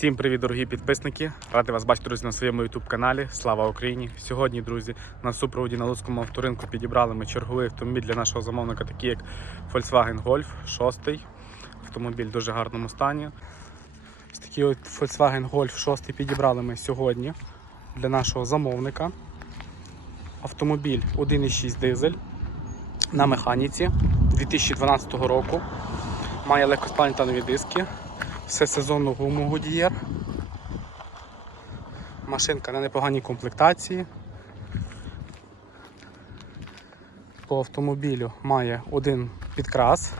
Всім привіт, дорогі підписники! Радий вас бачити, друзі, на своєму youtube каналі. Слава Україні! Сьогодні, друзі, на супроводі на Луцькому авторинку підібрали ми черговий автомобіль для нашого замовника, такий як Volkswagen Golf 6. Автомобіль в дуже гарному стані. Ось такий от Volkswagen Golf 6 підібрали ми сьогодні для нашого замовника. Автомобіль 1,6 дизель на механіці 2012 року. Має легкосплавні танові диски. Все сезонну гуму Goodyear. Машинка на непоганій комплектації. По автомобілю має один підкрас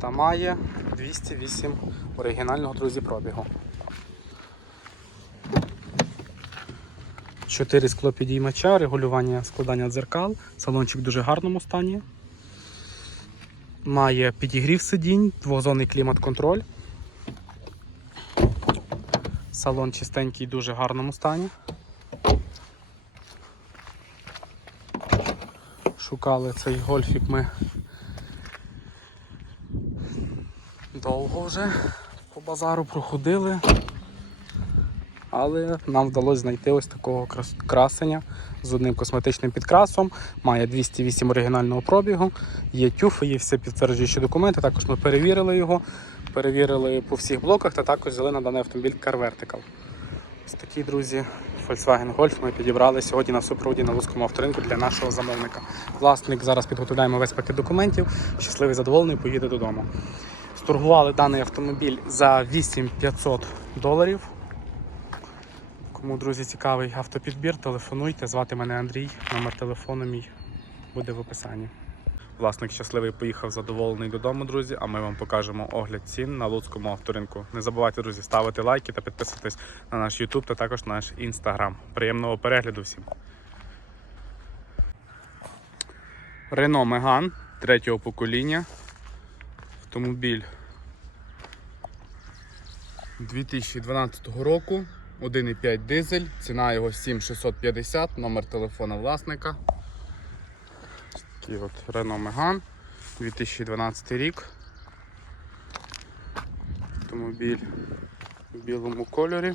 та має 208 оригінального друзі пробігу. Чотири склопідіймача, регулювання складання дзеркал, салончик в дуже гарному стані. Має підігрів сидінь, двозонний клімат-контроль. Салон чистенький, дуже гарному стані. Шукали цей гольфік ми довго вже по базару проходили, але нам вдалося знайти ось такого красення з одним косметичним підкрасом. Має 208 оригінального пробігу, є тюфи, є всі підтверджуючі документи. Також ми перевірили його, перевірили по всіх блоках та також взяли на даний автомобіль Car Vertical. Ось такі, друзі, Volkswagen Golf ми підібрали сьогодні на супроводі на Луцькому авторинку для нашого замовника. Власник зараз підготовляємо весь пакет документів. Щасливий, задоволений, поїде додому. Сторгували даний автомобіль за 8500 доларів. Кому, друзі, цікавий автопідбір, телефонуйте, звати мене Андрій, номер телефону мій буде в описанні. Власник щасливий поїхав задоволений додому, друзі. А ми вам покажемо огляд цін на Луцькому авторинку. Не забувайте, друзі, ставити лайки та підписуватись на наш YouTube та також на наш Instagram. Приємного перегляду всім. Renault Megane третього покоління. Автомобіль 2012 року. 1,5 дизель, ціна його 7650, номер телефона власника. Такий от Renault Megane, 2012 рік. Автомобіль в білому кольорі.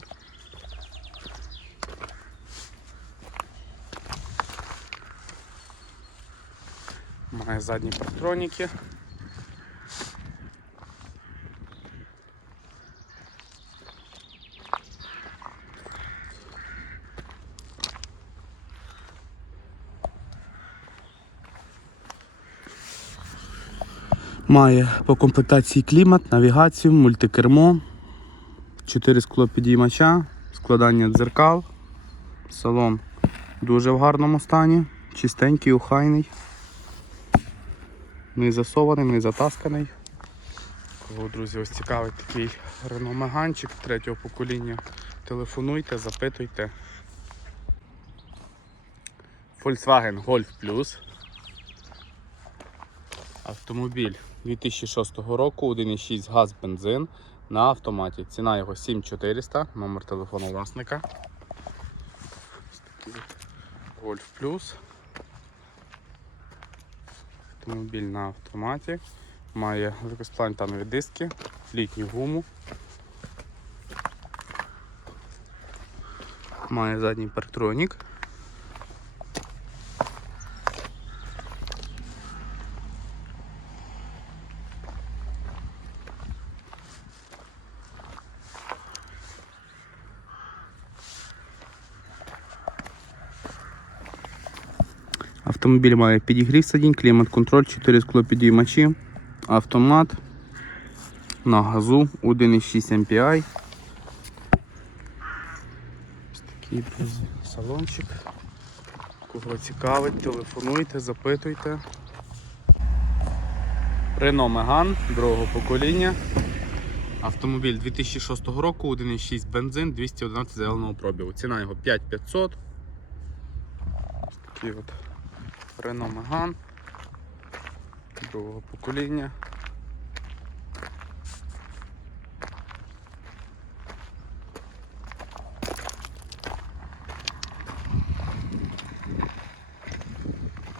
Має задні партроніки. Має по комплектації клімат, навігацію, мультикермо, 4 склопідіймача, складання дзеркал, салон дуже в гарному стані, чистенький, охайний, не засований, не затасканий. Кого, друзі, ось цікавий такий Renault Меганчик третього покоління. Телефонуйте, запитуйте. Volkswagen Golf Plus. Автомобіль 2006 року, 1,6 газ бензин на автоматі. Ціна його 7400, номер телефону власника. Ось такий Golf Plus. Автомобіль на автоматі. Має легкосплантанові диски, літню гуму. Має задній парктронік. Автомобіль має підігрів сидінь, клімат-контроль, 4 склопідіймачі, автомат на газу 1,6 MPI. Ось такий салончик. Кого цікавить, телефонуйте, запитуйте. Renault Megane другого покоління. Автомобіль 2006 року, 1,6 бензин, 211 зеленого пробігу. Ціна його 5500. Ось такий от Renault Megane другого покоління.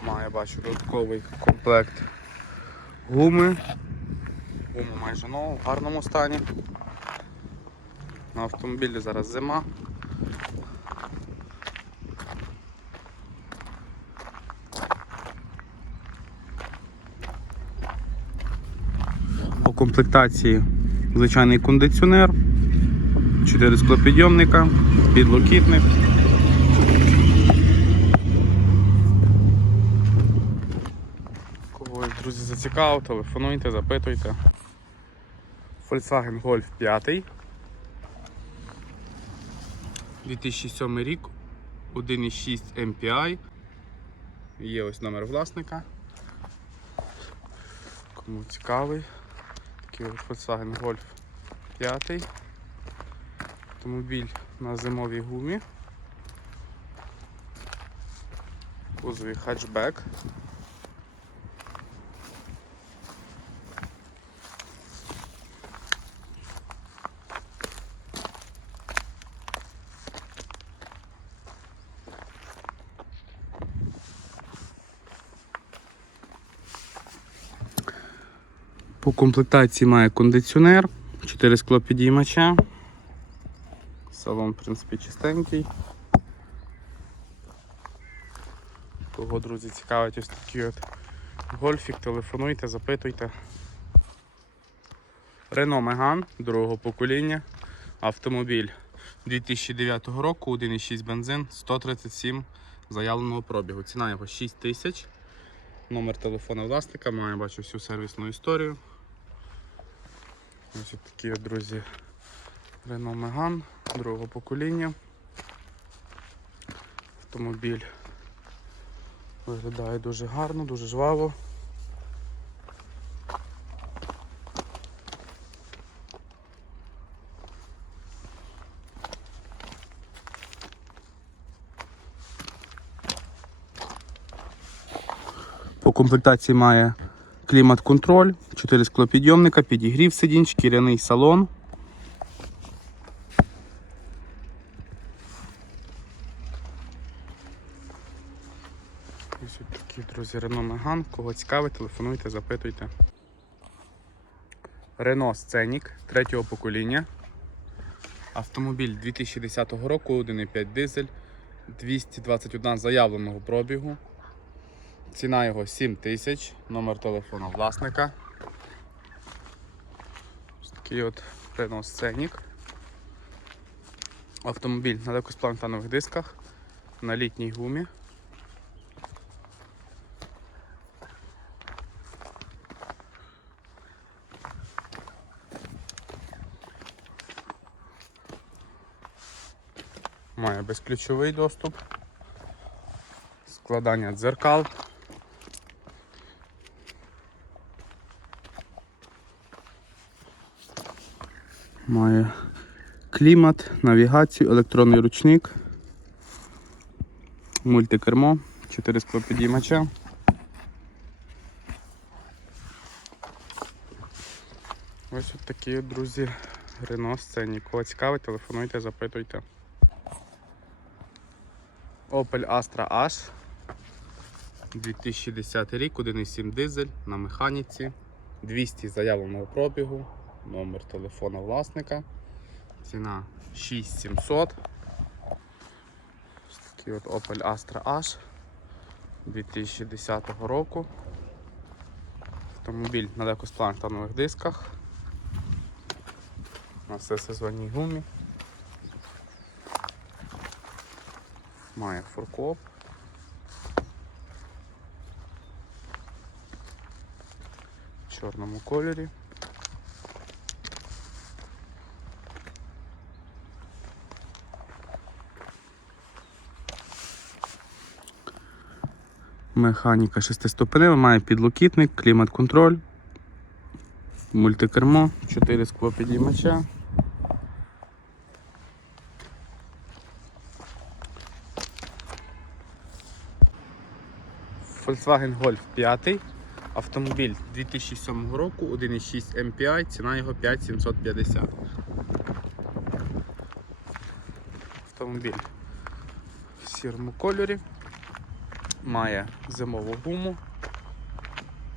Має, бачу, додатковий комплект гуми. Гума майже нова, в гарному стані. На автомобілі зараз зима. Комплектації звичайний кондиціонер, 4 склопідйомника, підлокітник. Когось, друзі, зацікавив, телефонуйте, запитуйте. Volkswagen Golf 5. 2007 рік, 1,6 MPI. Є ось номер власника. Кому цікавий. Такий от Volkswagen Golf 5. Автомобіль на зимовій гумі. Кузові хатчбек. Комплектації має кондиціонер, 4 склопідіймача. Салон, в принципі, чистенький. Кого, друзі, цікавить ось такий от гольфік, телефонуйте, запитуйте. Renault Megane другого покоління. Автомобіль 2009 року, 1,6 бензин, 137 заявленого пробігу. Ціна його 6 тисяч. Номер телефону власника, має бачу всю сервісну історію. Ось такі, друзі, Renault Megane другого покоління. Автомобіль виглядає дуже гарно, дуже жваво. По комплектації має клімат-контроль, 4 склопідйомника, підігрів сидінь, шкіряний салон. Ось такі, друзі, Renault Megane. Кого цікавить, телефонуйте, запитуйте. Renault Scenic третього покоління. Автомобіль 2010 року, 1,5 дизель, 221 заявленого пробігу. Ціна його 7 тисяч, номер телефону власника. Такий от Renault Scenic. Автомобіль на легкосплантанових дисках, на літній гумі. Має безключовий доступ, складання дзеркал. Має клімат, навігацію, електронний ручник, мультикермо, 4 склопідіймача. Ось от такі, друзі, Renault Scenic. Кого цікавить, телефонуйте, запитуйте. Opel Astra H 2010 рік, 1,7 дизель на механіці, 200 заявленого пробігу, номер телефона власника, ціна 6700. Ось такий от Opel Astra H 2010 року. Автомобіль на легкосплантанових дисках. На всесезонній гумі. Має фуркоп. В чорному кольорі. Механіка шестиступенева, має підлокітник, клімат-контроль, мультикермо, 4 скло підіймача. Volkswagen Golf 5. Автомобіль 2007 року, 1,6 MPI, ціна його 5750. Автомобіль в сірому кольорі. Має зимову гуму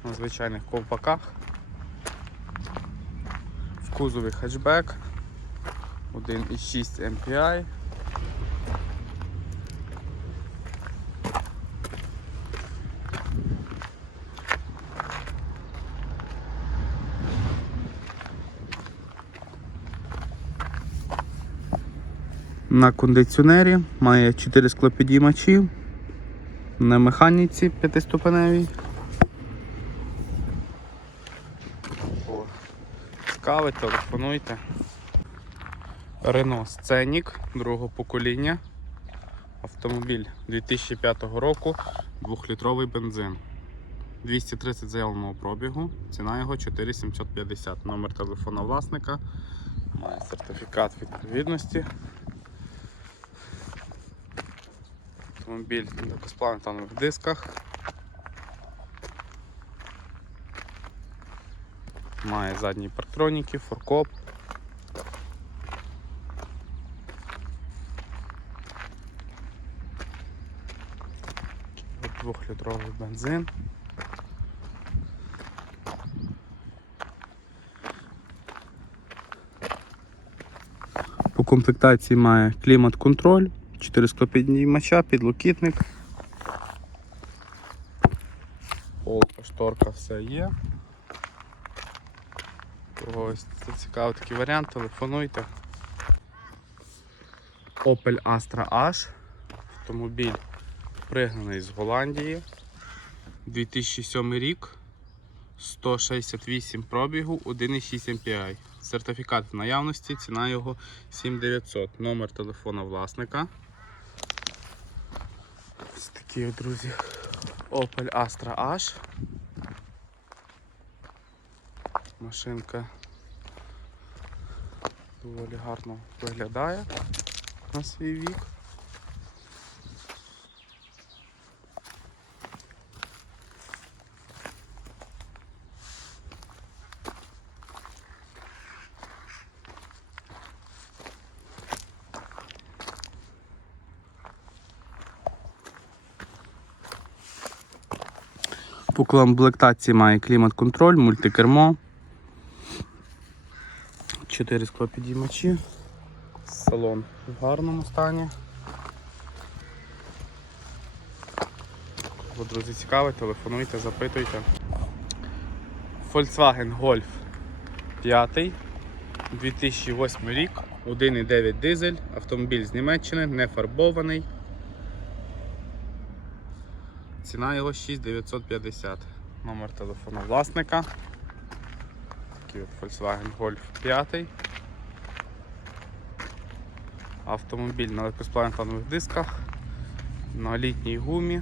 на звичайних ковпаках. В кузові хетчбек, 1,6 MPI. На кондиціонері має 4 склопідіймачі. На механіці п'ятиступеневій. О, телефонуйте. Renault Scenic другого покоління. Автомобіль 2005 року, 2-літровий бензин. 230 заявленого пробігу, ціна його 4750. Номер телефона власника. Має сертифікат відповідності. Автомобіль на легкосплавних дисках. Має задні парктроніки, форкоп. Двохлітровий бензин. По комплектації має клімат-контроль, 4 склопіднімача, підлокітник. Полка, шторка, все є. Ось це цікавий такий варіант, телефонуйте. Opel Astra H. Автомобіль пригнаний з Голландії. 2007 рік. 168 пробігу, 1,6 MPI. Сертифікат наявності, ціна його 7900. Номер телефона власника. Ось такі, друзі. Opel Astra H. Машинка доволі гарно виглядає на свій вік. Комплектації має клімат-контроль, мультикермо. 4 склопідіймачі. Салон в гарному стані. Кого, друзі, цікавить, телефонуйте, запитуйте. Volkswagen Golf 5. 2008 рік, 1,9 дизель, автомобіль з Німеччини, не фарбований. Ціна його 6950. Номер телефону власника. Такий от Volkswagen Golf 5. Автомобіль на легкосплавних дисках, на літній гумі.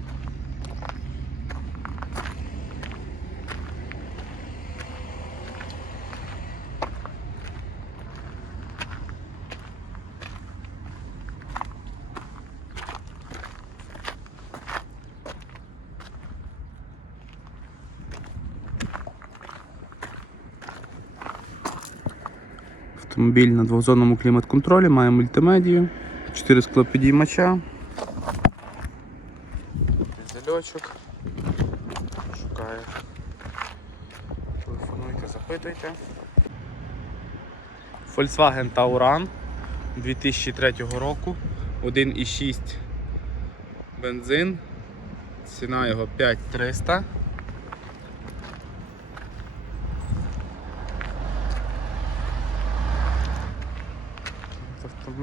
Автомобіль на двохзонному клімат-контролі, має мультимедію, 4 склопідіймача. Дизельочок. Шукає. Телефонуйте, запитуйте. Volkswagen Tauran 2003 року. 1,6 бензин. Ціна його 5300.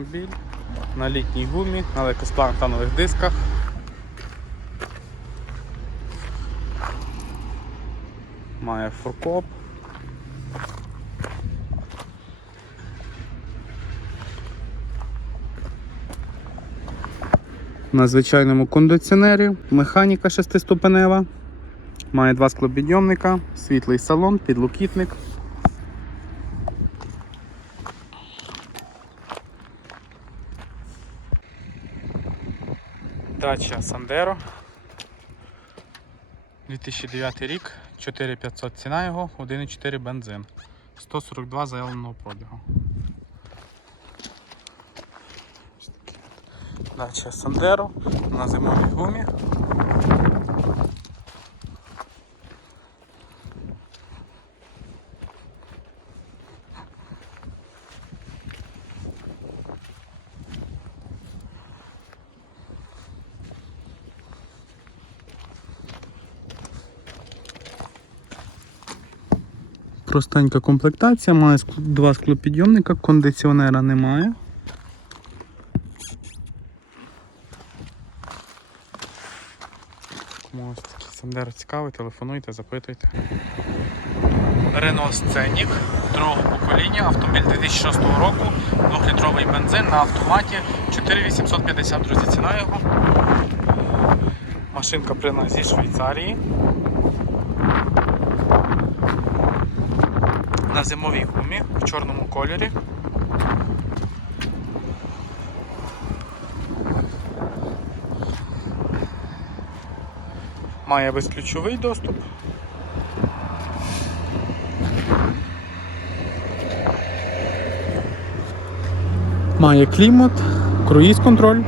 Автомобіль на літній гумі, на легкосплавних дисках. Має форкоп. На звичайному кондиціонері, механіка шестиступенева, має два склопідйомника, світлий салон, підлокітник. Дача Сандеро. 2009 рік, 4500 ціна його, 1,4 бензин. 142 заявленого пробігу. Дача Сандеро на зимовій гумі. Простенька комплектація, має два склопідйомника, кондиціонера немає. Ось цікавий, телефонуйте, запитуйте. Renault Scenic другого покоління, автомобіль 2006 року, 2-літровий бензин на автоматі 4850, друзі, ціна його. Машинка пригнана зі Швейцарії. На зимовій гумі в чорному кольорі. Має безключовий доступ. Має клімат, круїз контроль.